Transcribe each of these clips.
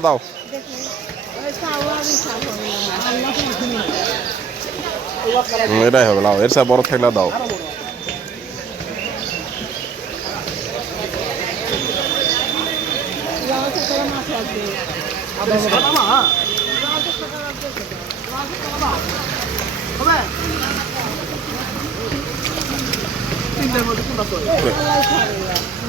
আরও দাও। এটাই হবে লাও এর সাথে বড় থাকলে দাও। তিনটার মধ্যে কোনটা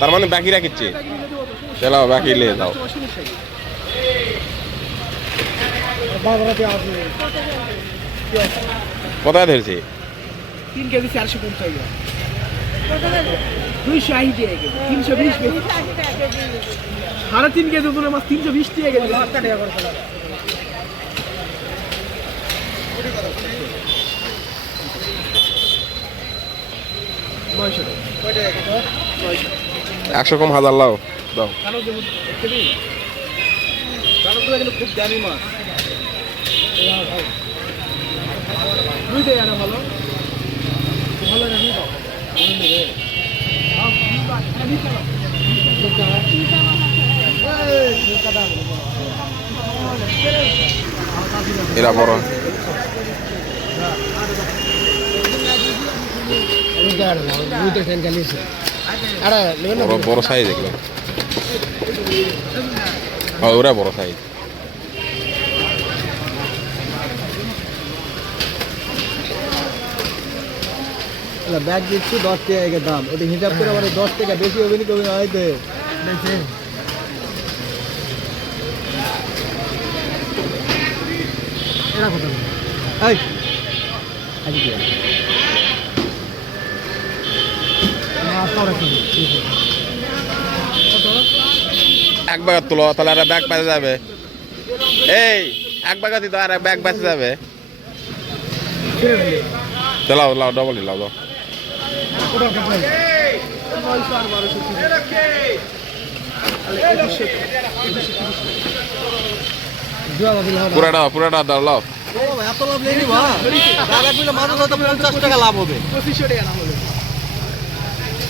তার মানে বাকি রাখিচ্ছি। চলো বাকি নিয়ে দাও কোথায় ধরেছি? তিন কেজি চারশো দুইশো তিনশো বিশ সাড়ে তিন তিনশো বিশ একশো কম হাজার লাও দাও। খুব ভালো ভালো রাখি দাও আমি নেবে আহ, বড় সাইজ এগুলো। হ্যাঁ ওরা বড় সাইজ ব্যাগ দিচ্ছি দশ টাকা দাম। ওটা হিসাব করে মানে দশ টাকা বেশি হবে না কবে হয়তো? এই, আজকে। এক বাগাত তুলো, তাহলে আর ব্যাগ বেঁচে যাবে এই এক বাগাত দিতে আর ব্যাগ বেঁচে যাবে চলাও লাও ডবল লাও, দাও। পুরাটা পুরাটা দাও, লাও এত লাভ নেই। ব্যাগ মানুষ হয়তো পঞ্চাশ টাকা লাভ হবে পঁচিশশো টাকা না হলে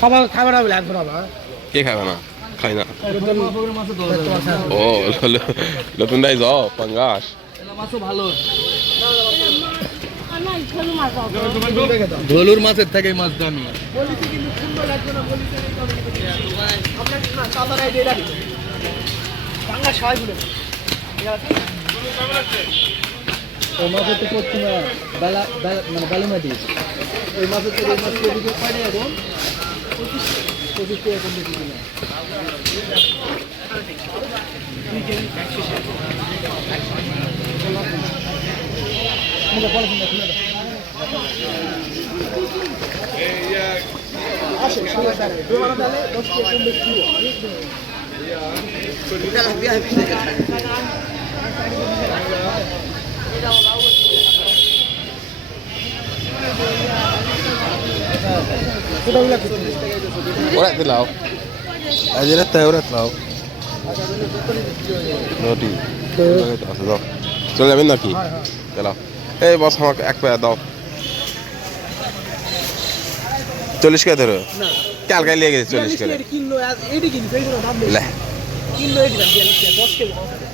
খাবার খাবার হবে একবার আবার কে খাবে না? খাই না। ও নতুন দাই যাও পাঙ্গাস। ধলুর মাছের থেকে মাছ দামি। লাগবে না না বাংলা বলে ওই মাছের তো করছি না বেলা বেলা- মানে বেলামাটি ওই মাছের থেকে মাছ কেজি দিয়ে পাই এখন পঁচিশ বলো কিনা খুলে দাও আসে ষোলো টাকা দোকানে তাহলে দশ টাকা কম বেশি দিব ওরা দিলাও আজ রাতে ওরা দিলাও দাও চলে যাবেন নাকি চলো এই বস আমাকে এক পেয়ার দাও। চল্লিশ কে ধরো। না। কালকে লিয়ে গেছে চল্লিশ বিয়াল্লিশ করে টাকা কিলো এটি কিনি সেই জন্য দাম বেশি লে কিলো এটি দাম বিয়াল্লিশ টাকা দশ কেজি মাছ আছে।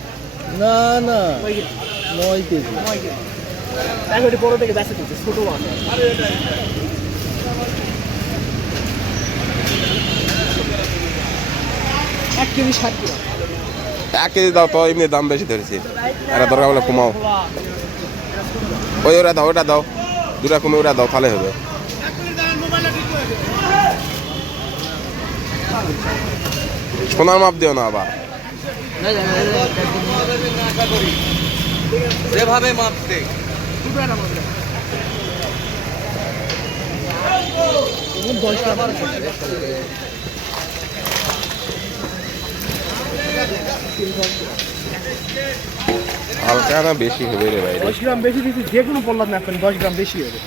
না না কয় কেজি নয় কেজি নয় কেজি প্যাকেটে বড় থেকে বেঁচে দিচ্ছে ছোটো মাছ এক কেজি ষাট এক কেজি দাও তো এমনি দাম বেশি ধরেছি। আরে দরকার বলে কমাও। ওই ওরা দাও ওটা দাও। দুটা কমে ওরা দাও তাহলে হবে। সোনার মাপ দিও না আবার। যেভাবে মাপতে। দুটো হালকা না বেশি হবে রে ভাই? দশ গ্রাম বেশি দিচ্ছি যে কোনো পড়লাম না এখন দশ গ্রাম বেশি হবে।